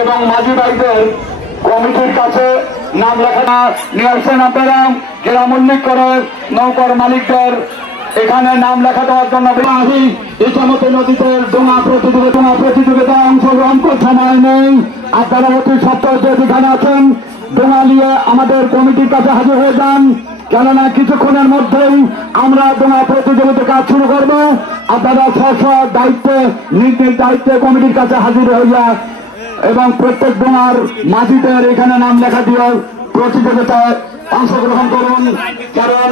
এবং কাছে নাম করে নৌকার মালিকদের এখানে নাম লেখা দেওয়ার জন্য আমি ইসামতি নদীতে ডোঙা প্রতিযোগিতা ডোঙা প্রতিযোগিতায় অংশগ্রহণ করতে সময় নেই। আপনারা অতি সত্তর যেখানে আছেন ডোঙা নিয়ে আমাদের কমিটির কাছে হাজির হয়ে যান। কেননা কিছুক্ষণের মধ্যেই আমরা ডোঙা প্রতিযোগিতা কাজ শুরু করব। আপনারা স্ব দায়িত্বে, নিজ নিজ দায়িত্বে কমিটির কাছে হাজির হইয়া এবং প্রত্যেক ডোঙার মাঝিদের এখানে নাম লেখা দিয়ে প্রতিযোগিতায় অংশগ্রহণ করুন। কারণ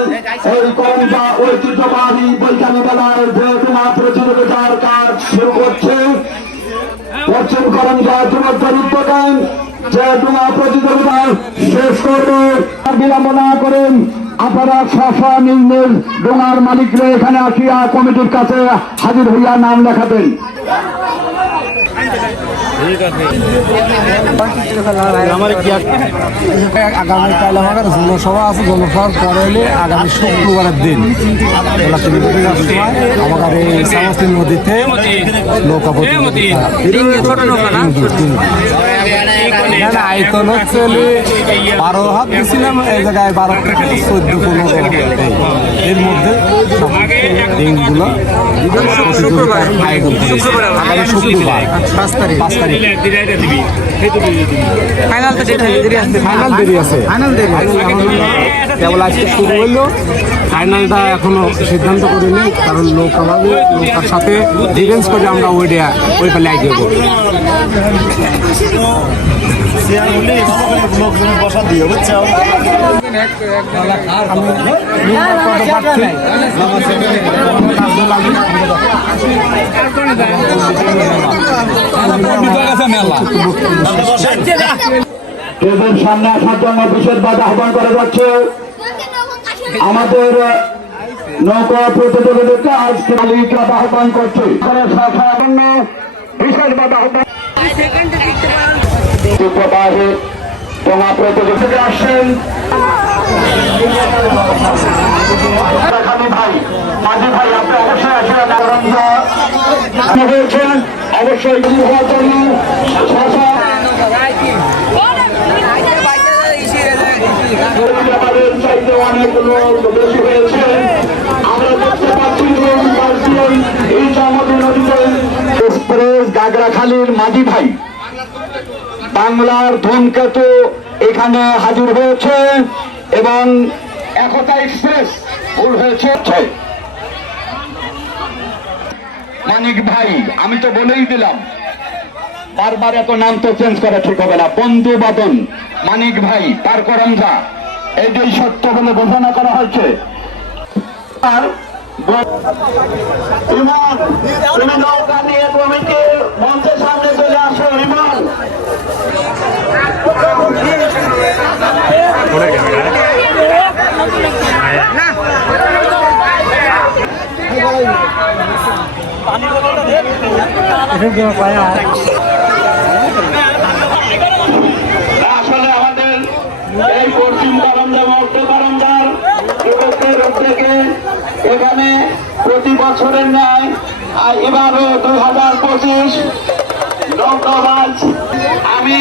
এই করঞ্জা ঐতিহ্যবাহী বৈজ্ঞানিক মেলায় যে প্রতিযোগিতার কাজ শুরু করছে পশ্চিম করঞ্জা যুবদল উদ্যোগেন যে ডোঙা প্রতিযোগিতা শেষ করবে আর বিলম্ব না করেন আপনারা নিজ নিজ ডোঙার মালিকরা এখানে আসিয়া কমিটির কাছে হাজির হইয়া নাম লেখাবেন। আগামীকাল আমাদের জনসভা আছে জনসভার পরে হলে আগামী শুক্রবারের দিন আমাদের এই সামস্তি নদীতে নৌকা এখানে আয়তন হচ্ছে বারো হাত দিয়েছিলাম এই জায়গায় বারো থেকে চোদ্দ পনেরো এর মধ্যে সব দিনগুলো প্রতিযোগিতার আয়োজন করেছে। আগামী শুক্রবার পাঁচ তারিখ। পাঁচ তারিখ। ফাইনাল তো দেরি ফাইনাল দেরি আছে। ফাইনাল দেরি কেবল আজকে শুরু হইল। ফাইনালটা এখনও সিদ্ধান্ত করিনি কারণ লোক আমাদের নৌকার সাথে ডিফেন্স করে আমরা ওই ওই পালে আগে সামনে আসার জন্য বিশেষভাবে আহ্বান করা যাচ্ছে। আমাদের নৌকা প্রতিযোগিতা আজকে আহ্বান করছে। সাধারণ বিশেষভাবে আহ্বান প্রবাহে তোমার প্রতিযোগিতা আসছেন। ভাই, মাঝি ভাই, আপনি অবশ্যই আসেন হওয়ার জন্য অনেক লোক বেশি হয়েছে। আমরা দেখতে পাচ্ছি এই এই নদীতে গাগরাখালীর মাঝি ভাই। বাংলার ধূমকেতু এখানে হাজির হয়েছে এবং একতা এক্সপ্রেস ভুল হয়েছে। মানিক ভাই আমি তো বলেই দিলাম বারবার এত নাম তো চেঞ্জ করা ঠিক হবে না। বন্ধু বাদন মানিক ভাই তার করঞ্জা এটাই সত্য বলে ঘোষণা করা হয়েছে। আর মঞ্চের সামনে চলে আসলে আমাদের এই পশ্চিম বারান্দা মধ্য বারান্দার উদ্যোগে এখানে প্রতি বছরের ন্যায় এবারও দুই হাজার পঁচিশ আমি